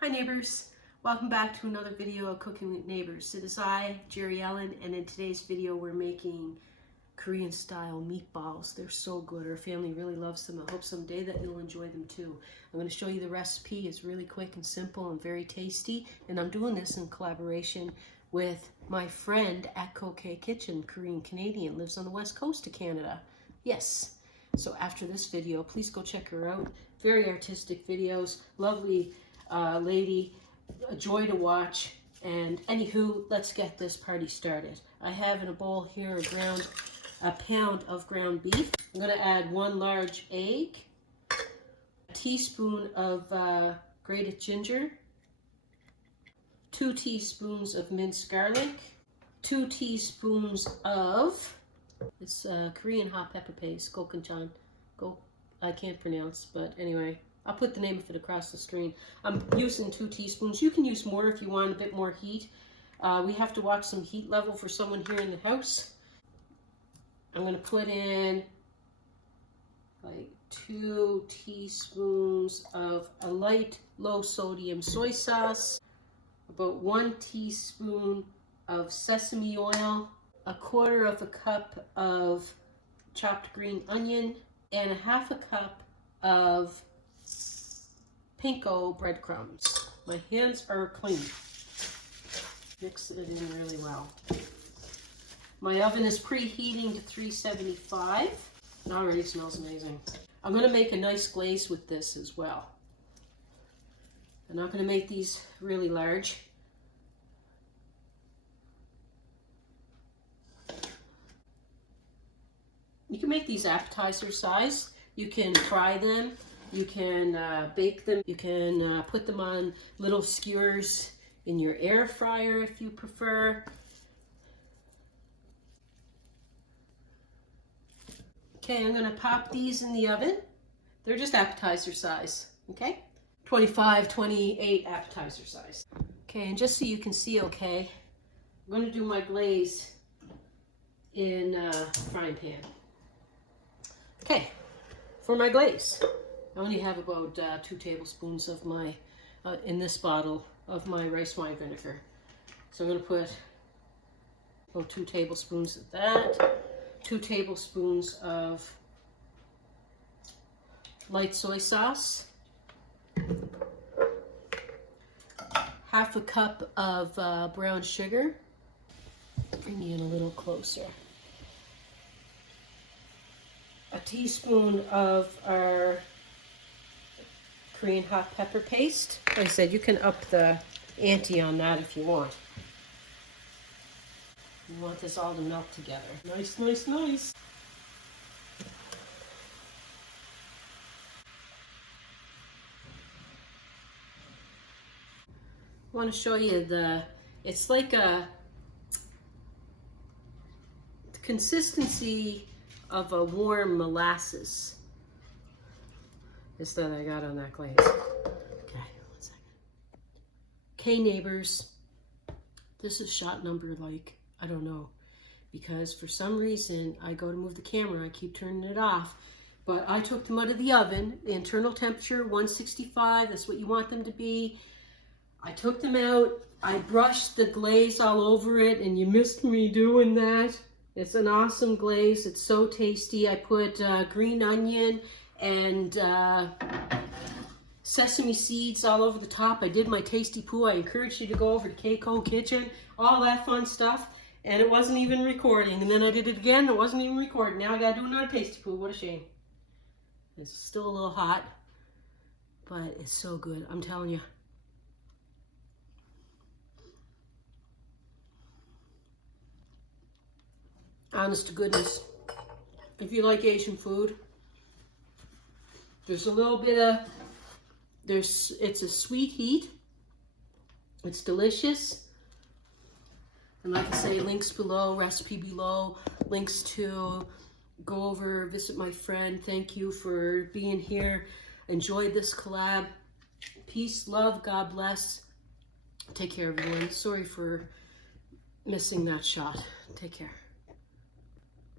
Hi neighbors, welcome back to another video of Cooking with Neighbors. It is I, Jerry Ellen, and in today's video we're making Korean style meatballs. They're so good. Our family really loves them. I hope someday that you'll enjoy them too. I'm going to show you the recipe. It's really quick and simple and very tasty, and I'm doing this in collaboration with my friend at KoCa Kitchen, Korean Canadian, lives on the west coast of Canada. Yes. So after this video, please go check her out. Very artistic videos, lovely lady, a joy to watch. And anywho, let's get this party started. I have in a bowl here a pound of ground beef. I'm going to add 1 large egg, a teaspoon of grated ginger, 2 teaspoons of minced garlic, 2 teaspoons of Korean hot pepper paste, gochujang. I can't pronounce, but anyway, I'll put the name of it across the screen. I'm using 2 teaspoons. You can use more if you want a bit more heat. We have to watch some heat level for someone here in the house. I'm going to put in like 2 teaspoons of a light low sodium soy sauce, about 1 teaspoon of sesame oil, 1/4 cup of chopped green onion, and 1/2 cup of panko breadcrumbs. My hands are clean. Mix it in really well. My oven is preheating to 375. It already smells amazing. I'm going to make a nice glaze with this as well. I'm not going to make these really large. You can make these appetizer size. You can fry them. You can bake them. You can put them on little skewers in your air fryer if you prefer. Okay, I'm going to pop these in the oven. They're just appetizer size, okay? 25, 28 appetizer size. Okay, and just so you can see okay, I'm going to do my glaze in a frying pan. Okay, for my glaze, I only have about 2 tablespoons of my, in this bottle, of my rice wine vinegar. So I'm going to put about 2 tablespoons of that, 2 tablespoons of light soy sauce, 1/2 cup of brown sugar. Bring you in a little closer. A teaspoon of our Korean hot pepper paste. Like I said, you can up the ante on that if you want. You want this all to melt together. Nice, nice, nice. I want to show you it's like the consistency of a warm molasses. This that I got on that glaze. Okay, 1 second. Okay, neighbors, this is shot number like, I don't know, because for some reason I go to move the camera, I keep turning it off, but I took them out of the oven, the internal temperature 165, that's what you want them to be. I took them out, I brushed the glaze all over it, and you missed me doing that. It's an awesome glaze. It's so tasty. I put green onion and sesame seeds all over the top. I did my tasty poo. I encourage you to go over to KoCa Kitchen, all that fun stuff. And it wasn't even recording. And then I did it again. It wasn't even recording. Now I got to do another tasty poo. What a shame. It's still a little hot, but it's so good. I'm telling you. Honest to goodness, if you like Asian food, there's a little bit of, it's a sweet heat, it's delicious, and like I say, links below, recipe below, links to go over, visit my friend. Thank you for being here. Enjoyed this collab. Peace, love, God bless. Take care, everyone. Sorry for missing that shot. Take care.